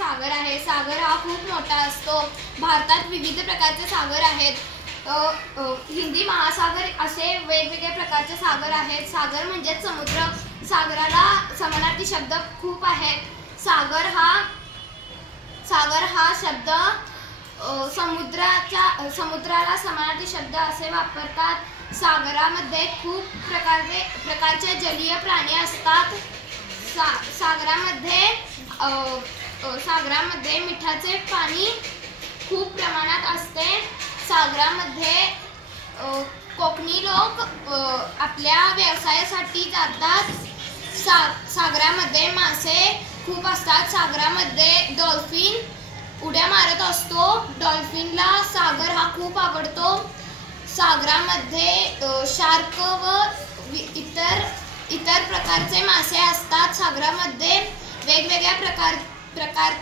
सागर आहे। सागर हा खूप मोठा असतो। भारतात विविध प्रकारचे सागर आहेत। हिंदी महासागर असे वेगवेगळे प्रकारचे सागर आहेत। सागर म्हणजे समुद्र। सागराला समानार्थी शब्द खूप आहेत। सागर हा शब्द समुद्राला समानार्थी शब्द असे वापरतात। सागरामध्ये खूप प्रकारचे जलीय प्राणी असतात। सागरामध्ये मिठाचे पाणी खूप प्रमाणात असते। सागरामध्ये कोकणी लोक आपल्या व्यवसायासाठी जातात। सागरामध्ये मासे खूप असतात। सागरामध्ये डॉल्फिन उड्या मारत असतो। डॉल्फिनला सागर हा खूप आवडतो। सागरामध्ये शार्क व इतर प्रकारचे मासे असतात। सागरामध्ये वेगवेगळ्या प्रकार